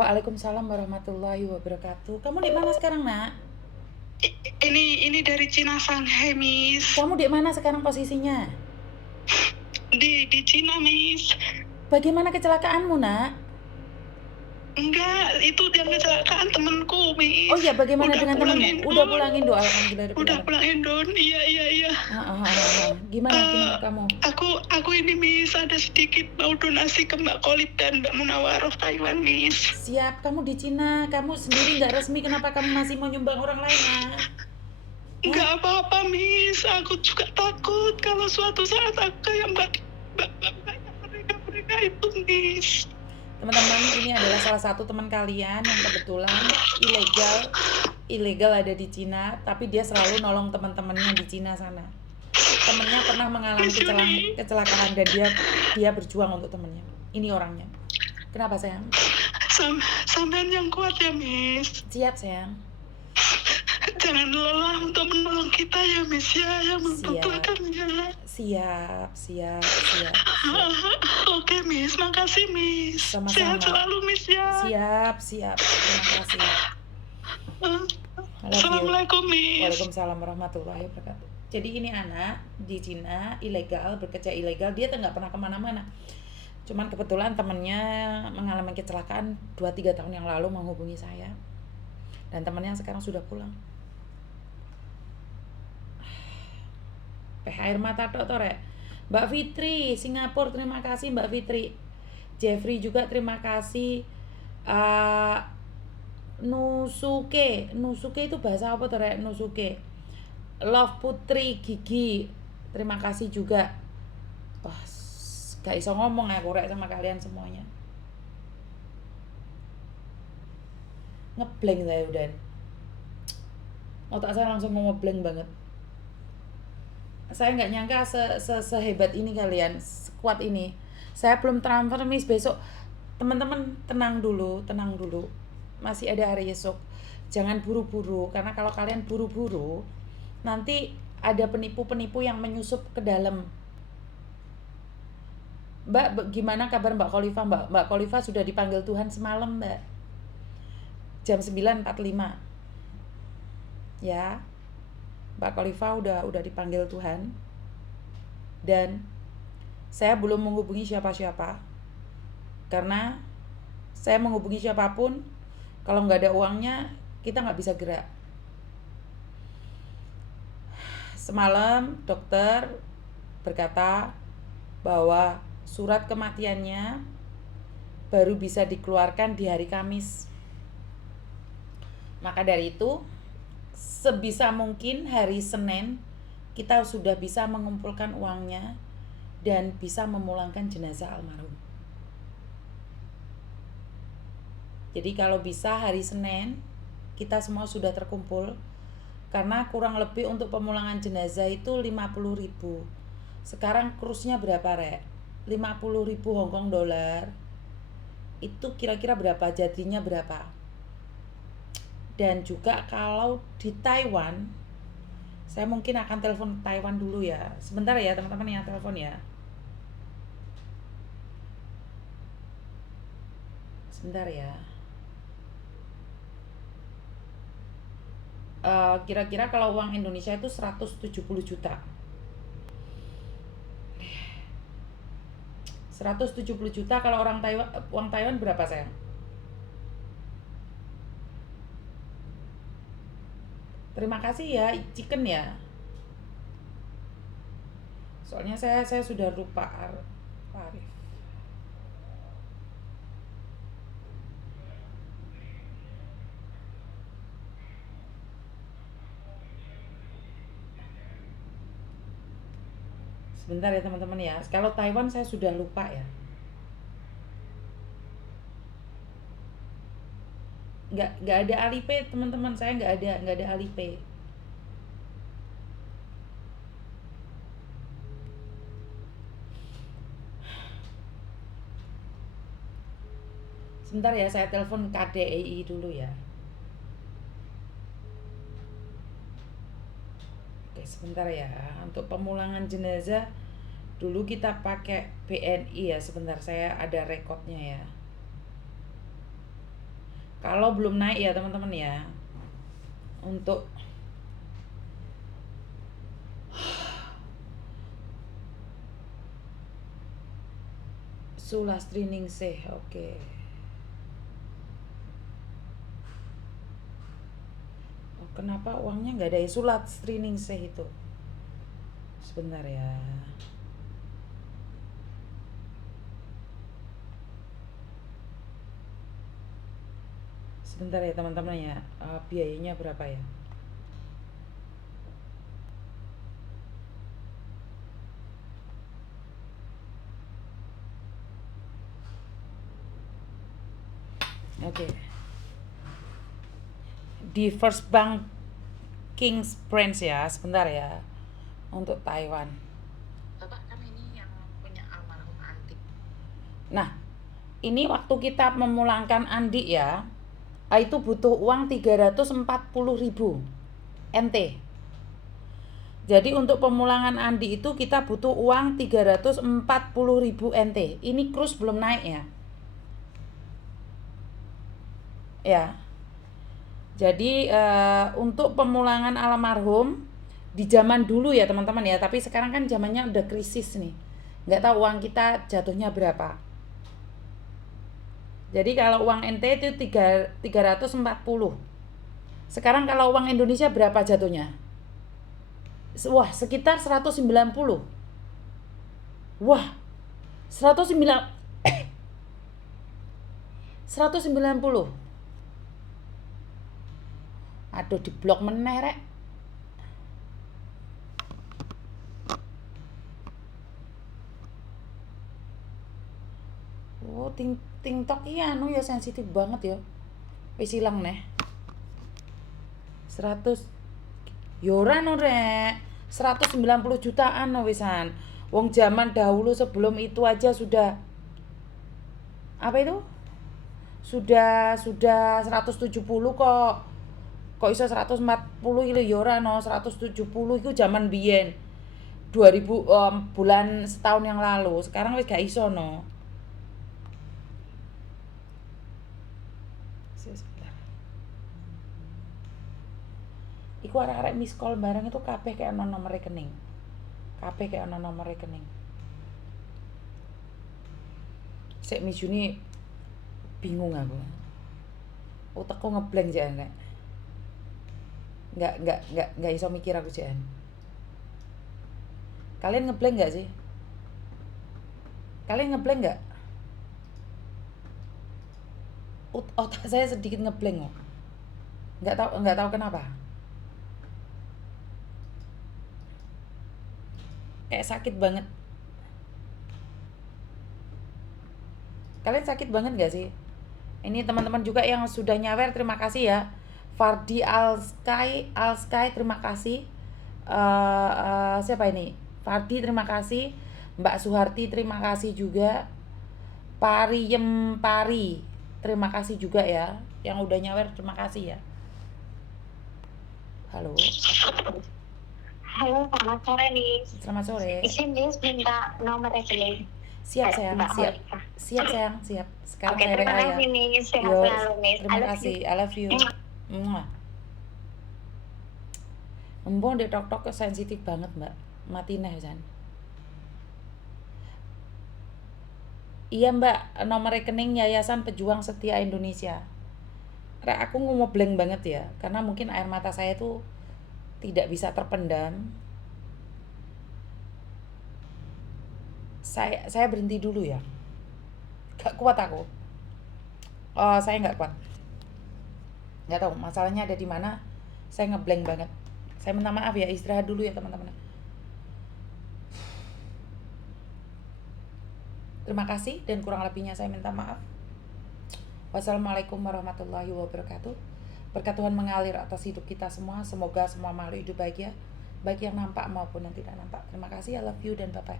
Waalaikumsalam warahmatullahi wabarakatuh. Kamu di mana sekarang, Nak? Ini dari Cina Shanghai, Miss. Kamu di mana sekarang posisinya? Di Cina, Miss. Bagaimana kecelakaanmu, Nak? Enggak, itu yang kecelakaan temenku, Oh Miss. iya, bagaimana Udah dengan pulang temenmu? Udah Indon. pulang Indo, alhamdulillah udah Udah pulang. pulang Indon. Iya. Gimana Eh, kamu? aku ini, Miss, ada sedikit mau donasi ke Mbak Kolib dan Mbak Munawaroh Taiwan, Miss. Siap, kamu di Cina, kamu sendiri nggak resmi, kenapa kamu masih mau nyumbang orang lain, Nak? Enggak apa-apa, Miss. Aku juga takut kalau suatu saat aku kayak mereka itu, Miss. Teman-teman, ini adalah salah satu teman kalian yang kebetulan ilegal ada di Cina, tapi dia selalu nolong teman-temannya di Cina sana. Temennya pernah mengalami Miss Yuni, kecelakaan dan dia berjuang untuk temennya. Ini orangnya. Kenapa, sayang? sampean yang kuat ya, Miss. Siap, sayang. Jangan lelah untuk menolong kita ya, Miss ya, yang Siap. membutuhkan ya. Siap. Oke, Miss, makasih, Miss. Sama-sama. Sehat selalu, Miss ya. Siap. Terima kasih. Assalamualaikum, Miss. Waalaikumsalam warahmatullahi wabarakatuh. Jadi ini anak di Cina ilegal, bekerja ilegal, dia tuh nggak pernah kemana-mana. Cuman kebetulan temennya mengalami kecelakaan 2-3 tahun yang lalu menghubungi saya. Dan temennya sekarang sudah pulang. Air mata tok rek. Mbak Fitri, Singapura, terima kasih Mbak Fitri. Jeffrey juga terima kasih. Nusuke itu bahasa apa tuh rek? Nusuke. Love Putri Gigi, terima kasih juga. Wah, gak iso ngomong aku rek sama kalian semuanya. Ngeblank saya udah. Otak saya langsung ngeblank banget. Saya nggak nyangka sehebat ini kalian, sekuat ini. Saya belum transfer, Miss. Besok teman-teman tenang dulu. Masih ada hari esok. Jangan buru-buru, karena kalau kalian buru-buru, nanti ada penipu-penipu yang menyusup ke dalam. Mbak, gimana kabar Mbak Khalifah? Mbak Khalifah sudah dipanggil Tuhan semalam, Mbak. Jam 9.45. Ya. Mbak Khalifah udah dipanggil Tuhan. Dan saya belum menghubungi siapa-siapa. Karena saya menghubungi siapapun, kalau nggak ada uangnya, kita nggak bisa gerak. Semalam dokter berkata bahwa surat kematiannya baru bisa dikeluarkan di hari Kamis. Maka dari itu, sebisa mungkin hari Senin kita sudah bisa mengumpulkan uangnya dan bisa memulangkan jenazah almarhum. Jadi kalau bisa hari Senin kita semua sudah terkumpul, karena kurang lebih untuk pemulangan jenazah itu 50.000. Sekarang kursnya berapa rek? 50.000 Hongkong dolar. Itu kira-kira berapa? Jadinya berapa? Dan juga kalau di Taiwan, saya mungkin akan telepon Taiwan dulu ya. Sebentar ya teman-teman yang telepon ya. Sebentar ya. Kira-kira kalau uang Indonesia itu 170 juta. 170 juta kalau uang Taiwan berapa sayang? Terima kasih ya, chicken ya. Soalnya saya sudah lupa Arif. Sebentar ya teman-teman ya. Kalau Taiwan saya sudah lupa ya. Nggak ada Alipay teman-teman, saya nggak ada Alipay. Sebentar ya, saya telepon KDII dulu ya. Oke, sebentar ya. Untuk pemulangan jenazah dulu kita pakai BNI ya. Sebentar, saya ada rekodnya ya. Kalau belum naik ya teman-teman ya, untuk Sulastri Ningsih, oke. Oh, kenapa uangnya nggak ada ya Sulastri Ningsih itu? Sebentar ya. Sebentar ya teman-teman ya, biayanya berapa ya? Oke. Di First Bank Kings Branch ya, sebentar ya. Untuk Taiwan. Bapak kan ini yang punya almarhum Andi. Nah, ini waktu kita memulangkan Andi ya, itu butuh uang 340.000 NT. Jadi untuk pemulangan Andi itu kita butuh uang 340.000 NT. Ini cruise belum naik ya. Ya. Jadi untuk pemulangan almarhum di zaman dulu ya teman-teman ya, tapi sekarang kan zamannya udah krisis nih. Nggak tahu uang kita jatuhnya berapa. Jadi kalau uang NT itu 340. Sekarang kalau uang Indonesia berapa jatuhnya? Wah, sekitar 190. Wah, 190. Aduh, di blok meneh rek. Oh, TikTok iya anu ya sensitif banget ya. Wis ilang neh. 100. Yo ora no rek. 190 jutaan no wisan. Wong zaman dahulu sebelum itu aja sudah apa itu? Sudah 170 kok. Kok iso 140 iki lho ya ora no, 170 itu zaman biyen. 2000 bulan setahun yang lalu. Sekarang wis gak iso no. Sebentar. Iku arek-arek miss call bareng itu kabeh kayak ono nomor rekening. Kabeh kayak ono nomor rekening. Sik Mijuni bingung aku. Otakku ngeblank jan rek. Nggak iso mikir aku jan. Kalian ngeblank nggak sih? Kalian ngeblank nggak? Otak saya sedikit ngeblank kok. Nggak tahu kenapa. Kayak sakit banget. Kalian sakit banget gak sih? Ini teman-teman juga yang sudah nyawer, terima kasih ya. Fardi Alsky terima kasih. Siapa ini? Fardi terima kasih. Mbak Suharti terima kasih juga. Pariem Pari terima kasih juga ya. Yang udah nyawer terima kasih ya. Halo. Halo, selamat sore nih. Selamat sore. Izin Nis minta nomor rekening. Siap sayang, Mbak siap. Holika. Siap sayang, siap. Sekarang Oke, saya terima WA ya. kasih nih. Sehat Yo, selalu nih. terima kasih. I love you. Embong dek tok-tok sensitif banget, Mbak. Mati neh Jan. Iya, Mbak, nomor rekening Yayasan Pejuang Setia Indonesia. Rek aku ngomong blank banget ya, karena mungkin air mata saya tuh tidak bisa terpendam. Saya berhenti dulu ya. Gak kuat aku. Saya nggak kuat. Nggak tahu masalahnya ada di mana. Saya ngeblank banget. Saya minta maaf ya, istirahat dulu ya teman-teman. Terima kasih dan kurang lebihnya saya minta maaf. Wassalamualaikum warahmatullahi wabarakatuh. Berkat Tuhan mengalir atas hidup kita semua. Semoga semua makhluk hidup bahagia, baik yang nampak maupun yang tidak nampak. Terima kasih, I love you dan bye-bye.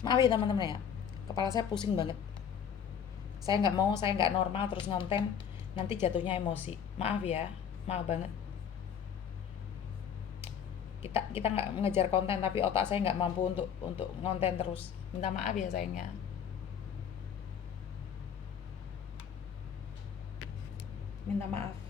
Maaf ya teman-teman ya, kepala saya pusing banget. Saya nggak normal terus ngonten, nanti jatuhnya emosi. Maaf ya, maaf banget. Kita nggak mengejar konten, tapi otak saya nggak mampu untuk ngonten terus. Minta maaf ya sayangnya. minta maaf.